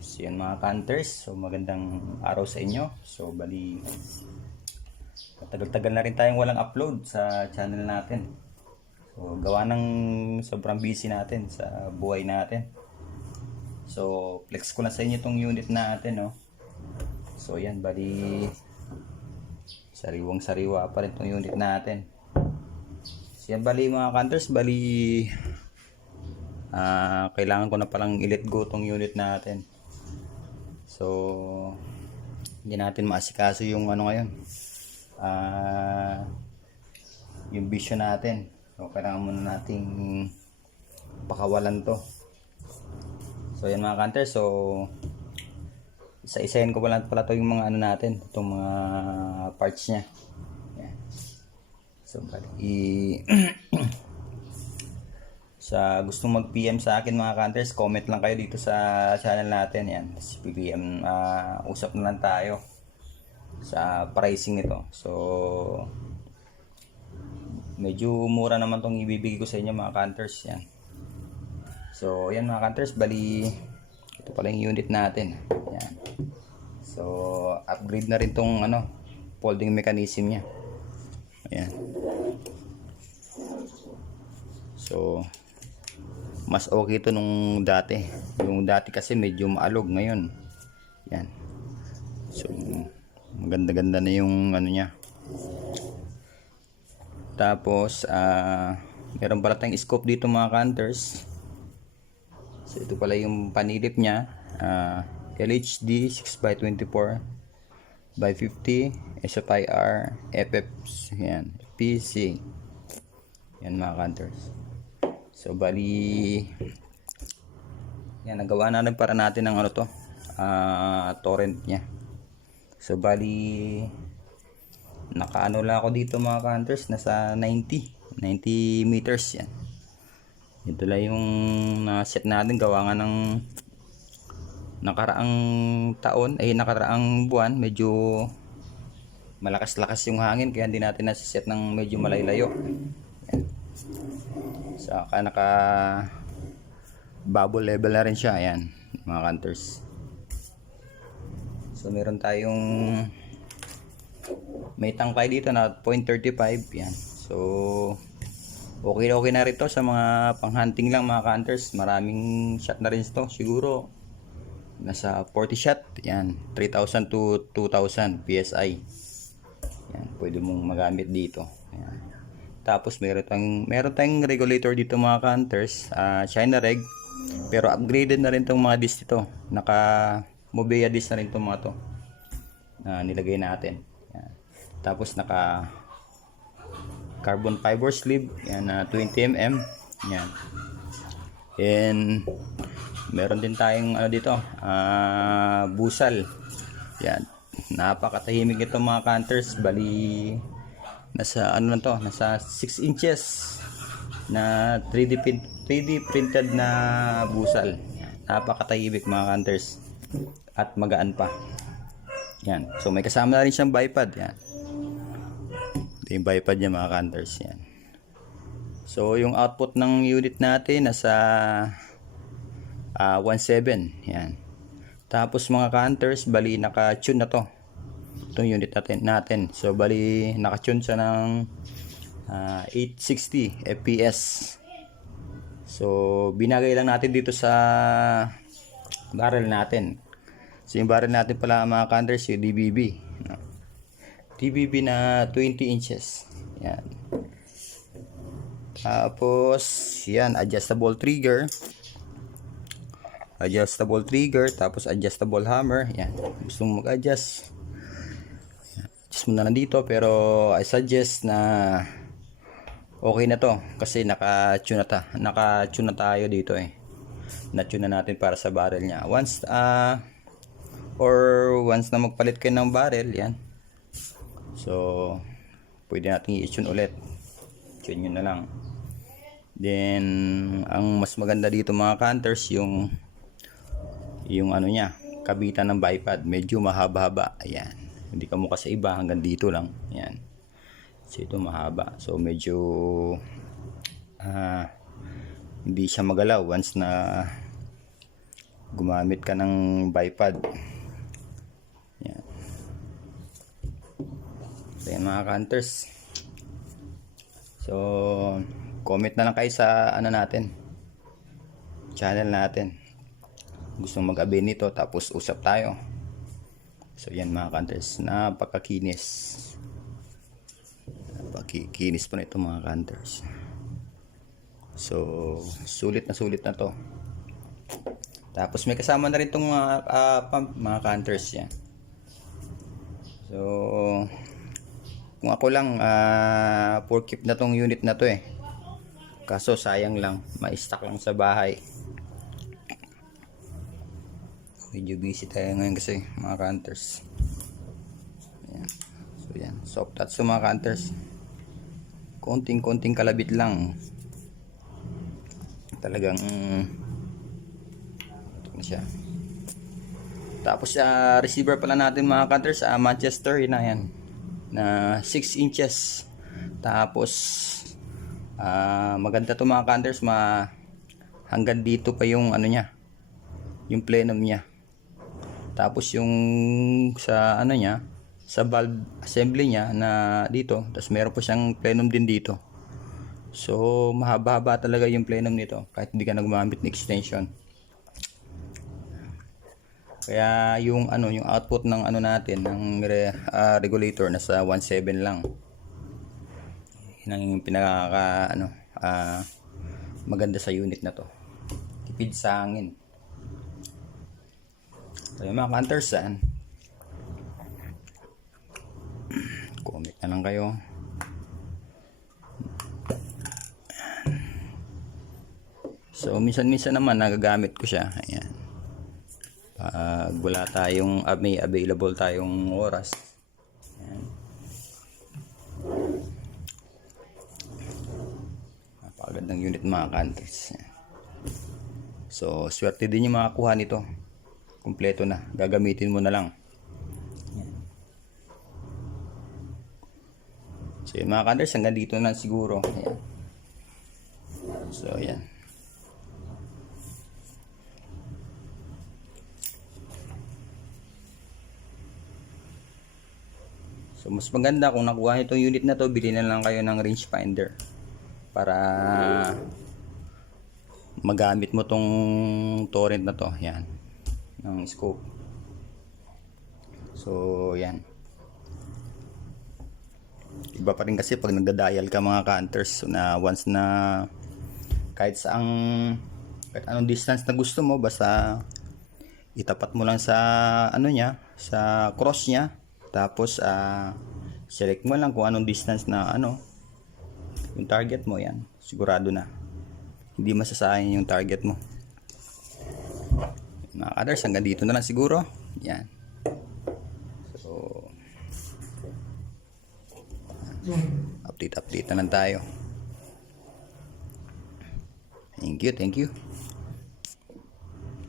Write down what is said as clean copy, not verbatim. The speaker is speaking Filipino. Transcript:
So yan mga hunters, so magandang araw sa inyo. So bali, tagal-tagal na rin tayong walang upload sa channel natin. So gawa ng sobrang busy natin sa buhay natin. So flex ko na sa inyo itong unit natin, no. So yan, bali sariwang sariwa pa rin itong unit natin. So yan, bali mga hunters, bali kailangan ko na palang i-let go tong unit natin. So hindi natin maasikaso yung ano ngayon, yung vision natin. So kailangan muna nating pakawalan to. So yan mga kanter, so isa-isahin ko pala to yung mga ano natin, itong mga parts nya. Yan. So bali sa gustong mag-PM sa akin mga hunters, comment lang kayo dito sa channel natin. Yan, PM, usap na lang tayo sa pricing nito. So medyo mura naman tong ibibigay ko sa inyo mga hunters. Yan. So yan mga hunters, bali ito pala yung unit natin. Yan. So upgrade na rin tong ano, folding mechanism nya. Ayan. So mas okay ito nung dati. Yung dati kasi medyo maalog, ngayon yan. So maganda-ganda na yung ano nya. Tapos meron pala tayong scope dito mga hunters. So ito pala yung panilip nya, LHD 6x24 by 50 SFIR FFs. Yan, PC. Yan mga hunters. So bali yan, nagawa na rin para natin ng ano to, torrent nya. So bali nakaano lang ako dito mga hunters, nasa 90 meters. Yan, ito lang yung na-set natin, gawa nga ng nakaraang taon, nakaraang buwan, medyo malakas-lakas yung hangin, kaya hindi natin nasiset ng medyo malaylayo. Yan. Saka naka bubble level na rin siya. Ayan mga hunters. So meron tayong may tangkay dito na 0.35. Yan. So okay na rin to sa mga pang hunting lang mga hunters. Maraming shot na rin ito, siguro nasa 40 shot. Yan, 3,000 to 2,000 PSI. Yan, pwede mong magamit dito. Yan. Tapos meron tayong regulator dito mga hunters, China Reg, pero upgraded na rin tong mga disc dito. Naka Mobea disc na rin tong mga to na nilagay natin. Yan. Tapos naka carbon fiber sleeve, yan, 20 mm. Yan. And meron din tayong ano dito, busal. Yan. Napakatahimik ito mga hunters, bali nasa ano lang to, nasa 6 inches na 3D printed na busal. Napakatahimik mga hunters at magaan pa. Yan. So may kasama na rin siyang bipod. Yan. Ito yung bipod niya mga hunters. Yan. So yung output ng unit natin nasa 1.7. Yan. Tapos mga hunters, bali naka-tune na to, itong unit natin. So bali naka-tune siya ng 860 fps. So binagay lang natin dito sa barrel natin. So yung barrel natin pala mga hunters, yung DBB, DBB na 20 inches. Yan. Tapos yan, adjustable trigger, tapos adjustable hammer. Yan, gusto mo mag-adjust, adjust mo na lang dito, pero I suggest na okay na to kasi naka-tune na tayo dito na-tune na natin para sa barrel nya. Once na magpalit kayo ng barrel, yan, so pwede natin i-tune ulit, tune nyo na lang. Then ang mas maganda dito mga hunters, yung ano nya, kabitan ng bipod, medyo mahaba-haba. Ayan, hindi ka mukha sa iba, hanggang dito lang. Ayan. So ito mahaba, so medyo hindi siya magalaw once na gumamit ka ng bipod. Yan. So yan mga ka-hunters. So comment na lang kayo sa ano natin, channel natin, gustong mag-abi nito, tapos usap tayo. So yan mga ka-hunters, napakakinis po na ito mga ka-hunters. So sulit na to. Tapos may kasama na rin itong mga pump mga ka-hunters yan. So kung ako lang, for keep na tong unit na to eh. Kaso sayang lang, ma-stock lang sa bahay. Medyo busy tayo ngayon kasi mga ka-hunters. Ayan. So yan, soft touch so mga ka-hunters. Konting kalabit lang. Talagang ito na siya. Tapos receiver pala natin mga ka-hunters, Manchester, yun na yan. Na 6 inches. Tapos maganda to mga ka-hunters, hanggang dito pa yung ano niya, yung plenum niya. Tapos yung sa ano niya, sa valve assembly niya na dito, tapos meron po siyang plenum din dito. So mahaba-haba talaga yung plenum nito kahit hindi ka na gumamit ng extension. Kaya yung ano, yung output ng ano natin ng regulator nasa 1.7 lang. Yun ang pinaka ano, maganda sa unit na to. Tipid sa hangin. So yung mga ka-hunters, comment na lang kayo. So minsan naman nagagamit ko siya. Ayan. Wala tayong may available tayong oras. Ayan. Napakagandang unit mga ka-hunters. So swerte din yung makakuha nito. Kumpleto na, gagamitin mo na lang. Ayan. So yun mga ka-hunters, hanggang dito na siguro. Ayan. So yan. So mas maganda kung nakuha itong unit na to, bilhin na lang kayo ng range finder para magamit mo tong torrent na to. Yan, ng scope. So yan, iba pa rin kasi pag nagda-dial ka mga ka-hunters. So na once na kahit anong distance na gusto mo, basta itapat mo lang sa ano niya, sa cross niya. Tapos select mo lang kung anong distance na ano yung target mo. Yan, sigurado na hindi masasayang yung target mo. Mga ka-hunters, hanggang dito na lang siguro. Yan. So update na lang tayo. Thank you.